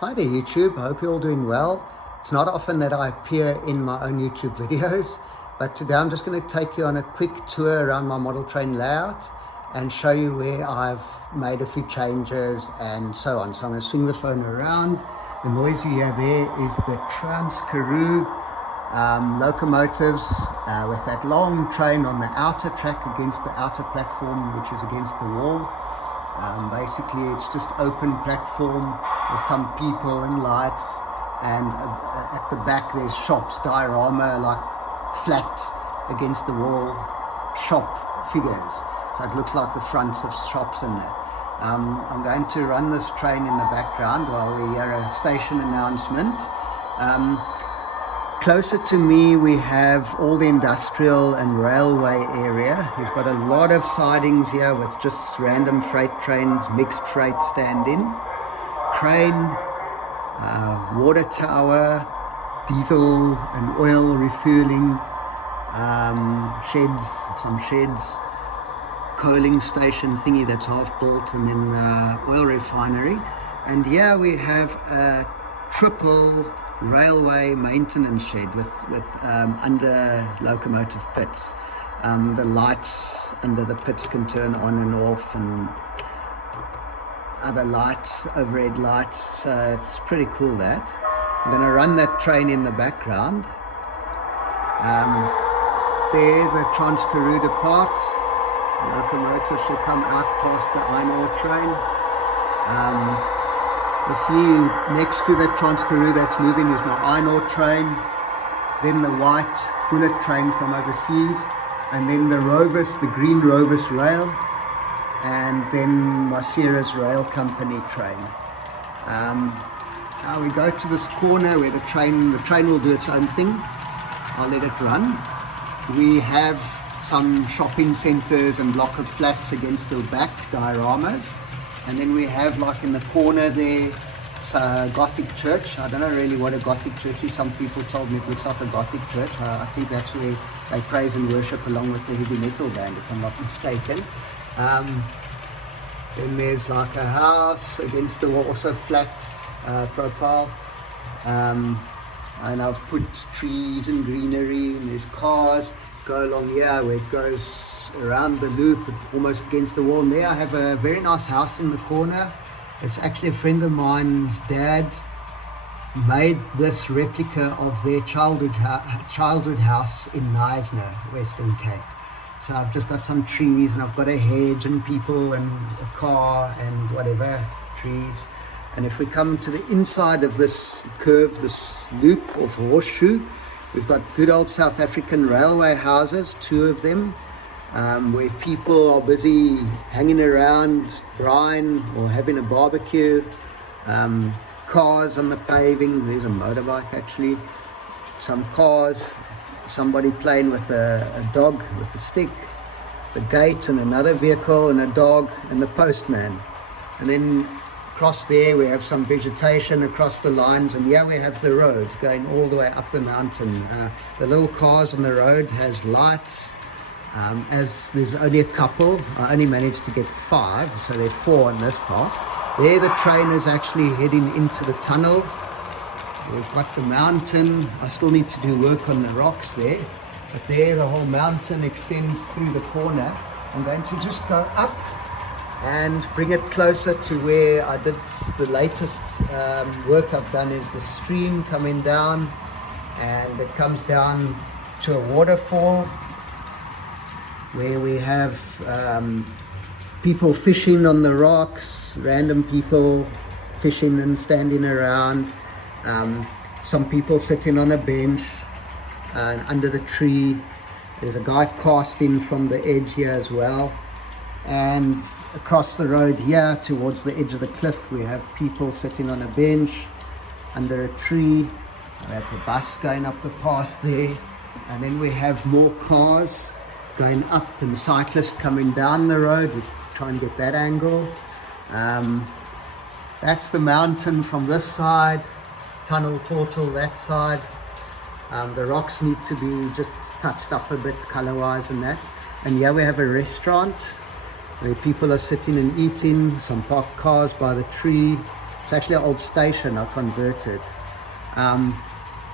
Hi there YouTube, I hope you're all doing well. It's not often that I appear in my own YouTube videos, but today I'm just going to take you on a quick tour around my model train layout and show you where I've made a few changes and so on. So I'm going to swing the phone around. The noise you hear there is the Trans-Karoo locomotives with that long train on the outer track against the outer platform, which is against the wall. Basically it's just open platform with some people and lights, and at the back there's shops, diorama, like flat against the wall shop figures, so it looks like the fronts of shops and that. I'm going to run this train in the background while we hear a station announcement. Closer to me we have all the industrial and railway area. We've got a lot of sidings here with just random freight trains, mixed freight stand-in, crane, water tower, diesel and oil refueling, sheds, some sheds, coaling station thingy that's half built, and then oil refinery. And here we have a triple railway maintenance shed with under locomotive pits. The lights under the pits can turn on and off, and other lights, overhead lights, so it's pretty cool that. I'm going to run that train in the background. There the Trans-Karoo departs. The locomotives will come out past the iron ore train. You see next to the Trans-Karoo that's moving is my iron ore train, then the white bullet train from overseas, and then the Rovus, the green Rovus rail, and then my Sierra's Rail Company train. Now we go to this corner where the train will do its own thing. I'll let it run. We have some shopping centres and block of flats against the back, dioramas. And then we have, like in the corner there, it's a Gothic church. I don't know really what a Gothic church is. Some people told me it looks like a Gothic church. I think that's where they praise and worship along with the heavy metal band, if I'm not mistaken. Then there's like a house against the wall, also flat profile. And I've put trees and greenery, and there's cars go along here where it goes around the loop, almost against the wall. And there I have a very nice house in the corner. It's actually a friend of mine's dad made this replica of their childhood house in Knysna, Western Cape. So I've just got some trees, and I've got a hedge and people and a car and whatever, trees. And if we come to the inside of this curve, this loop of horseshoe, we've got good old South African railway houses, 2 of them, where people are busy hanging around, brine or having a barbecue. Cars on the paving, there's a motorbike actually, some cars, somebody playing with a dog with a stick, the gate and another vehicle and a dog and the postman. And then across there we have some vegetation across the lines, and here we have the road going all the way up the mountain. The little cars on the road has lights. As there's only a couple, I only managed to get 5, so there's 4 on this path. There the train is actually heading into the tunnel. We've got the mountain. I still need to do work on the rocks there, but there the whole mountain extends through the corner. I'm going to just go up and bring it closer to where I did the latest work I've done. Is the stream coming down, and it comes down to a waterfall where we have people fishing on the rocks, random people fishing and standing around, some people sitting on a bench and under the tree. There's a guy casting from the edge here as well, and across the road here towards the edge of the cliff we have people sitting on a bench under a tree. We have a bus going up the pass there, and then we have more cars going up and cyclists coming down the road. We try and get that angle. That's the mountain from this side, tunnel portal that side. The rocks need to be just touched up a bit color wise and that. And here we have a restaurant where people are sitting and eating, some parked cars by the tree, It's actually an old station I converted.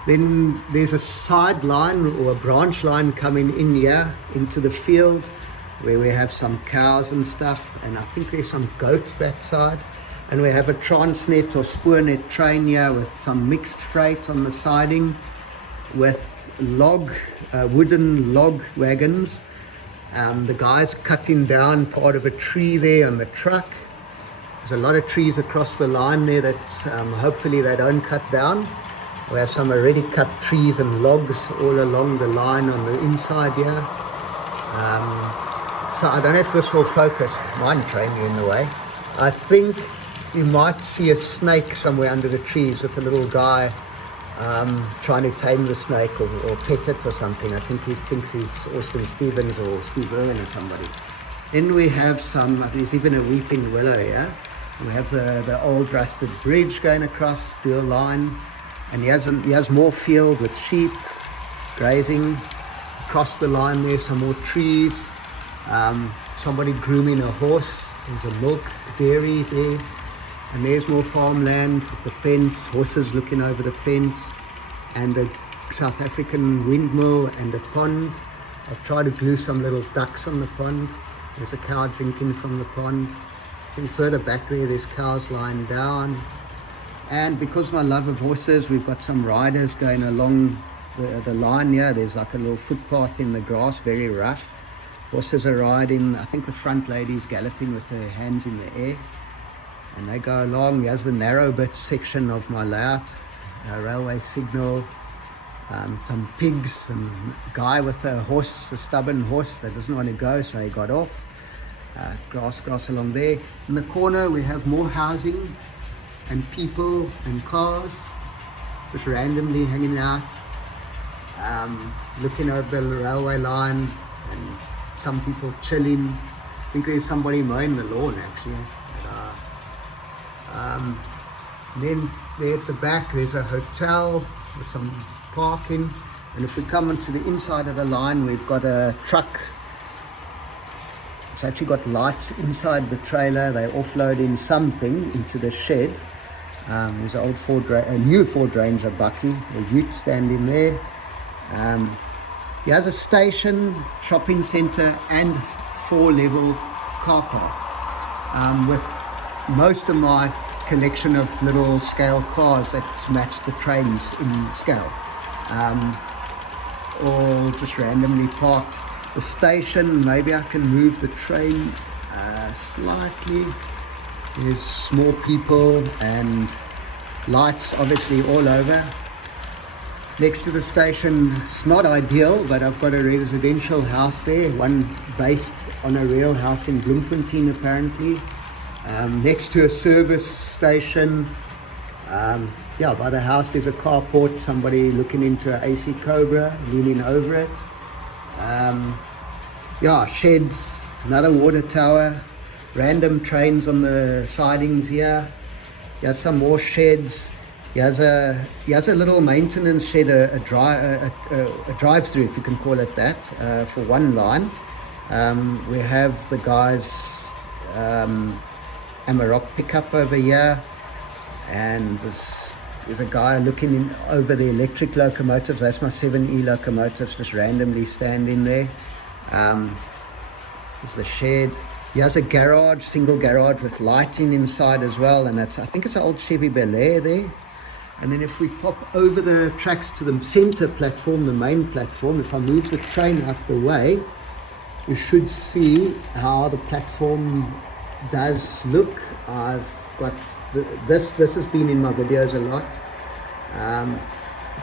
Then there's a side line or a branch line coming in here into the field where we have some cows and stuff, and I think there's some goats that side. And we have a Transnet or Spoornet train here with some mixed freight on the siding with wooden log wagons. The guy's cutting down part of a tree there on the truck. There's a lot of trees across the line there that hopefully they don't cut down. We have some already cut trees and logs all along the line on the inside here. So I don't know if this will focus. Mine train you in the way. I think you might see a snake somewhere under the trees with a little guy trying to tame the snake or pet it or something. I think he thinks he's Austin Stevens or Steve Irwin or somebody. Then we have there's even a weeping willow here. We have the old rusted bridge going across Dual Line, and he has more field with sheep grazing. Across the line there's some more trees, somebody grooming a horse. There's a milk dairy there, and there's more farmland with the fence, horses looking over the fence, and a South African windmill and a pond. I've tried to glue some little ducks on the pond. There's a cow drinking from the pond. I think further back there's cows lying down. And because of my love of horses, we've got some riders going along the line here. There's like a little footpath in the grass, very rough. Horses are riding. I think the front lady's galloping with her hands in the air. And they go along. Here's the narrow bit section of my layout. A railway signal. Some pigs, some guy with a horse, a stubborn horse that doesn't want to go, so he got off. Grass along there. In the corner we have more housing and people and cars just randomly hanging out, looking over the railway line, and some people chilling. I think there's somebody mowing the lawn actually. Then there at the back there's a hotel with some parking, and if we come onto the inside of the line, we've got a truck. It's actually got lights inside the trailer. They're offloading something into the shed. There's a new Ford Ranger Bucky, a ute standing there. Here's a station, shopping centre, and 4-level car park with most of my collection of little scale cars that match the trains in scale. All just randomly parked. The station, maybe I can move the train slightly. There's more people and lights obviously all over. Next to the station, it's not ideal, but I've got a residential house there, one based on a real house in Bloemfontein apparently. Next to a service station, by the house there's a carport, somebody looking into an AC Cobra, leaning over it. Sheds, another water tower, random trains on the sidings here. Here's some more sheds. Here's a little maintenance shed, a drive-through, if you can call it that, for one line. We have the guys Amarok pickup over here, and there's a guy looking over the electric locomotives. That's my 7E locomotives just randomly standing there. There's the shed. Here's a garage, single garage with lighting inside as well, and I think it's an old Chevy Bel Air there. And then if we pop over the tracks to the center platform, the main platform, if I move the train out the way, you should see how the platform does look. I've got this has been in my videos a lot.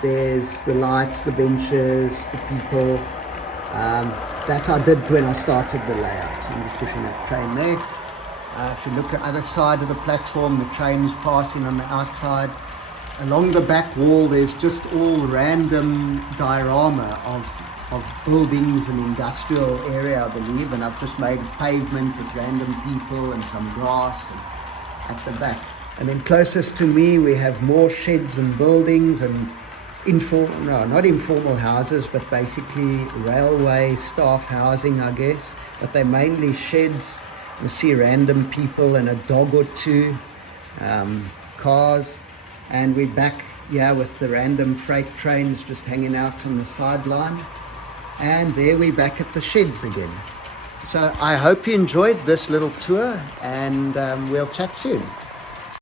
There's the lights, the benches, the people. That I did when I started the layout. So I'm pushing that train there. If you look at the other side of the platform, the train's passing on the outside. Along the back wall there's just all random diorama of buildings and industrial area, I believe, and I've just made pavement with random people and some grass at the back. And then closest to me we have more sheds and buildings and not informal houses, but basically railway staff housing, I guess, but they're mainly sheds. You see random people and a dog or two. cars, and we're back here with the random freight trains just hanging out on the sideline. And there we're back at the sheds again. So I hope you enjoyed this little tour, and we'll chat soon.